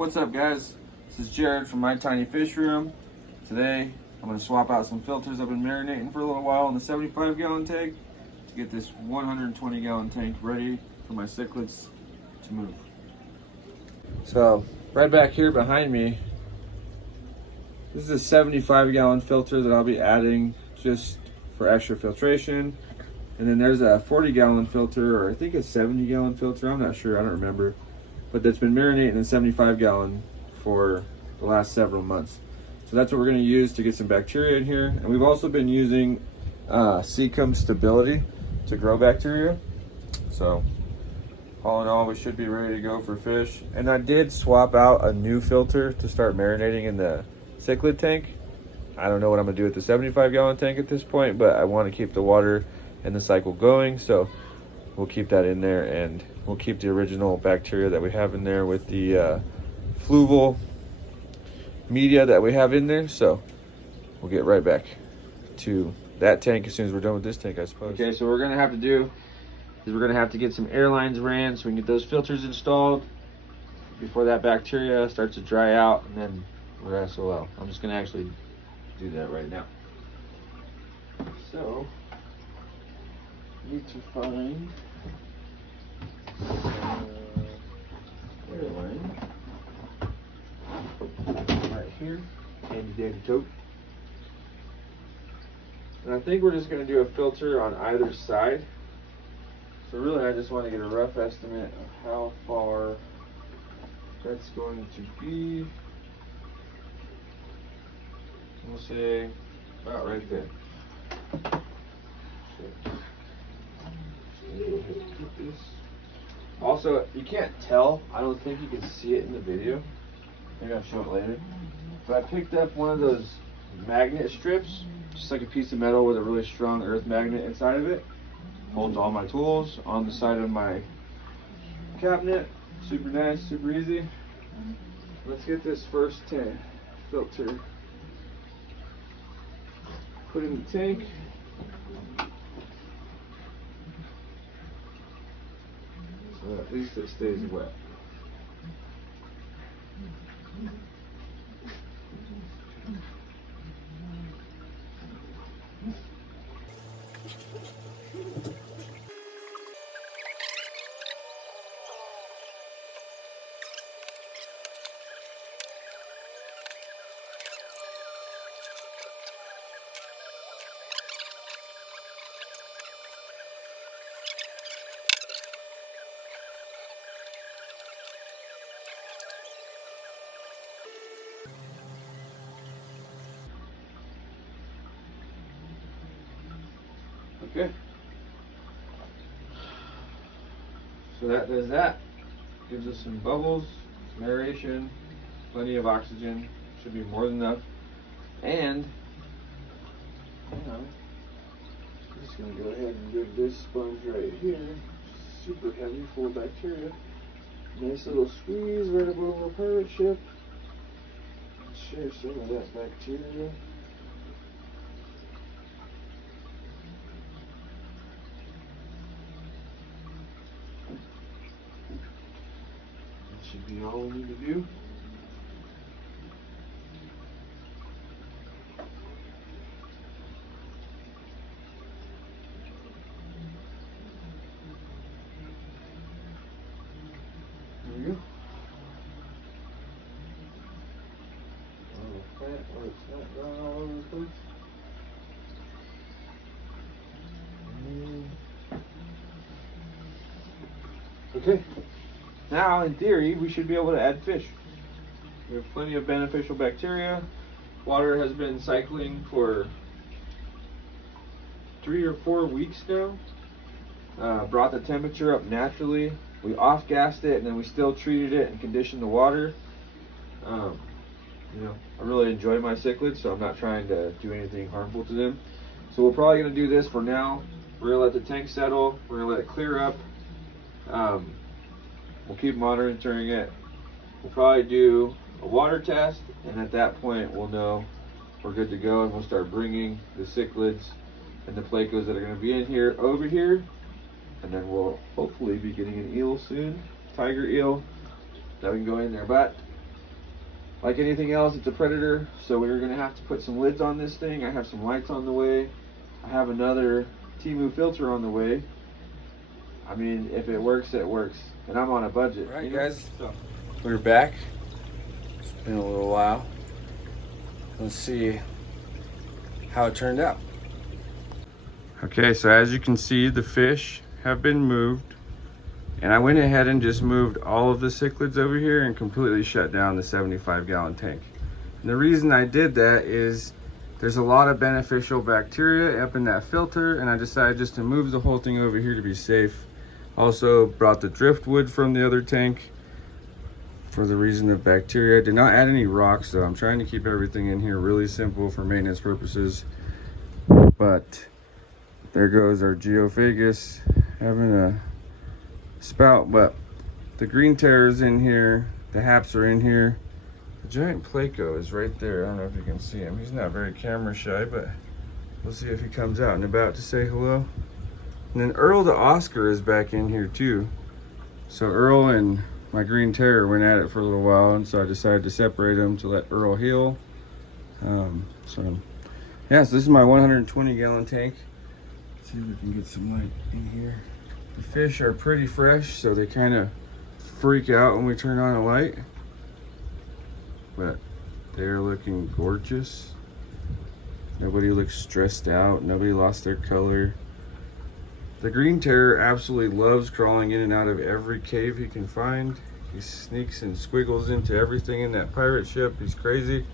What's up, guys? This is Jared from My Tiny Fish Room. Today I'm going to swap out some filters I've been marinating for a little while in the 75-gallon tank to get this 120-gallon tank ready for my cichlids to move. So right back here behind me, this is a 75-gallon filter that I'll be adding just for extra filtration. And then there's a 40-gallon filter, or I think a 70-gallon filter, I'm not sure, I don't remember. But that's been marinating in 75-gallon for the last several months. So that's what we're going to use to get some bacteria in here. And we've also been using Cichlid stability to grow bacteria. So all in all, we should be ready to go for fish. And I did swap out a new filter to start marinating in the cichlid tank. I don't know what I'm going to do with the 75-gallon tank at this point, but I want to keep the water and the cycle going. So we'll keep that in there, and we'll keep the original bacteria that we have in there with the fluval media that we have in there. So we'll get right back to that tank as soon as we're done with this tank, I suppose. Okay, so what we're gonna have to do is we're gonna have to get some air lines ran so we can get those filters installed before that bacteria starts to dry out, and then we're SOL. I'm just gonna actually do that right now. So need to find air line right here, handy dandy tote. And I think we're just going to do a filter on either side. So really I just want to get a rough estimate of how far that's going to be. We'll say about right there. Also, you can't tell, I don't think you can see it in the video, maybe I'll show it later, but I picked up one of those magnet strips, just like a piece of metal with a really strong earth magnet inside of it. Holds all my tools on the side of my cabinet. Super nice, super easy. Let's get this first filter put in the tank. So at least it stays wet. Okay, so that does that. Gives us some bubbles, some aeration, plenty of oxygen, should be more than enough. And I'm just going to go ahead and give this sponge right here, super heavy, full of bacteria, nice little squeeze right above our pirate ship. Share some of that bacteria. Should be all we need to do. There we go. It's not all over the place. Okay. Now, in theory, we should be able to add fish. We have plenty of beneficial bacteria. Water has been cycling for 3 or 4 weeks now. Brought the temperature up naturally. We off-gassed it, and then we still treated it and conditioned the water. You know, I really enjoy my cichlids, so I'm not trying to do anything harmful to them. So we're probably going to do this for now. We're going to let the tank settle. We're going to let it clear up. We'll keep monitoring it. We'll probably do a water test, and at that point we'll know we're good to go, and we'll start bringing the cichlids and the plecos that are going to be in here over here, and then we'll hopefully be getting an eel soon, tiger eel, that we can go in there. But like anything else, it's a predator, so we're gonna have to put some lids on this thing. I have some lights on the way. I have another Temu filter on the way. I mean, if it works, it works. And I'm on a budget. All right, guys, we're back. It's been a little while. Let's see how it turned out. Okay, so as you can see, the fish have been moved. And I went ahead and just moved all of the cichlids over here and completely shut down the 75-gallon tank. And the reason I did that is there's a lot of beneficial bacteria up in that filter, and I decided just to move the whole thing over here to be safe. Also brought the driftwood from the other tank for the reason of bacteria. Did not add any rocks though. I'm trying to keep everything in here really simple for maintenance purposes. But there goes our geophagus having a spout, but the green terror's in here, the haps are in here. The giant placo is right there. I don't know if you can see him. He's not very camera shy, but we'll see if he comes out and about to say hello. And then Earl the Oscar is back in here too. So Earl and my green terror went at it for a little while, and so I decided to separate them to let Earl heal. So this is my 120-gallon tank. Let's see if we can get some light in here. The fish are pretty fresh, so they kind of freak out when we turn on a light. But they're looking gorgeous. Nobody looks stressed out. Nobody lost their color. The green terror absolutely loves crawling in and out of every cave he can find. He sneaks and squiggles into everything in that pirate ship. He's crazy.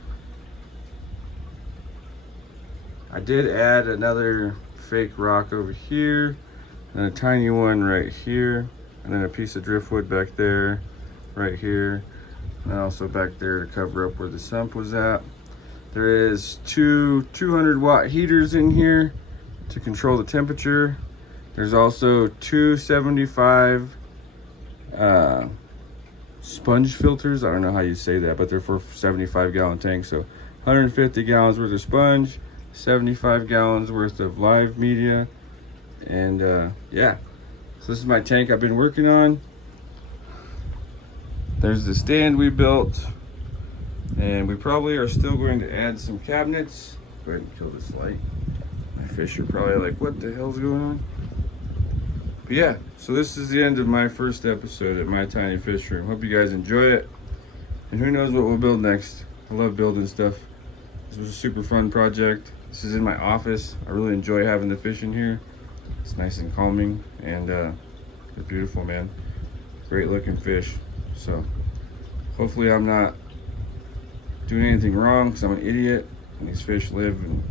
I did add another fake rock over here, and a tiny one right here, and then a piece of driftwood back there, right here, and also back there to cover up where the sump was at. There is two 200-watt heaters in here to control the temperature. There's also two 75 sponge filters. I don't know how you say that, but they're for 75-gallon tanks. So 150 gallons worth of sponge, 75 gallons worth of live media. And so this is my tank I've been working on. There's the stand we built, and we probably are still going to add some cabinets. Go ahead and kill this light. My fish are probably like, what the hell's going on? But yeah, so this is the end of my first episode at My Tiny Fish Room. Hope you guys enjoy it, and who knows what we'll build next. I love building stuff. This was a super fun project. This is in my office. I really enjoy having the fish in here. It's nice and calming, and they're beautiful, man. Great looking fish. So hopefully I'm not doing anything wrong, because I'm an idiot, and these fish live and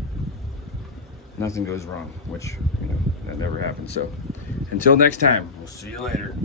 nothing goes wrong, which, you know, that never happens. So until next time, we'll see you later.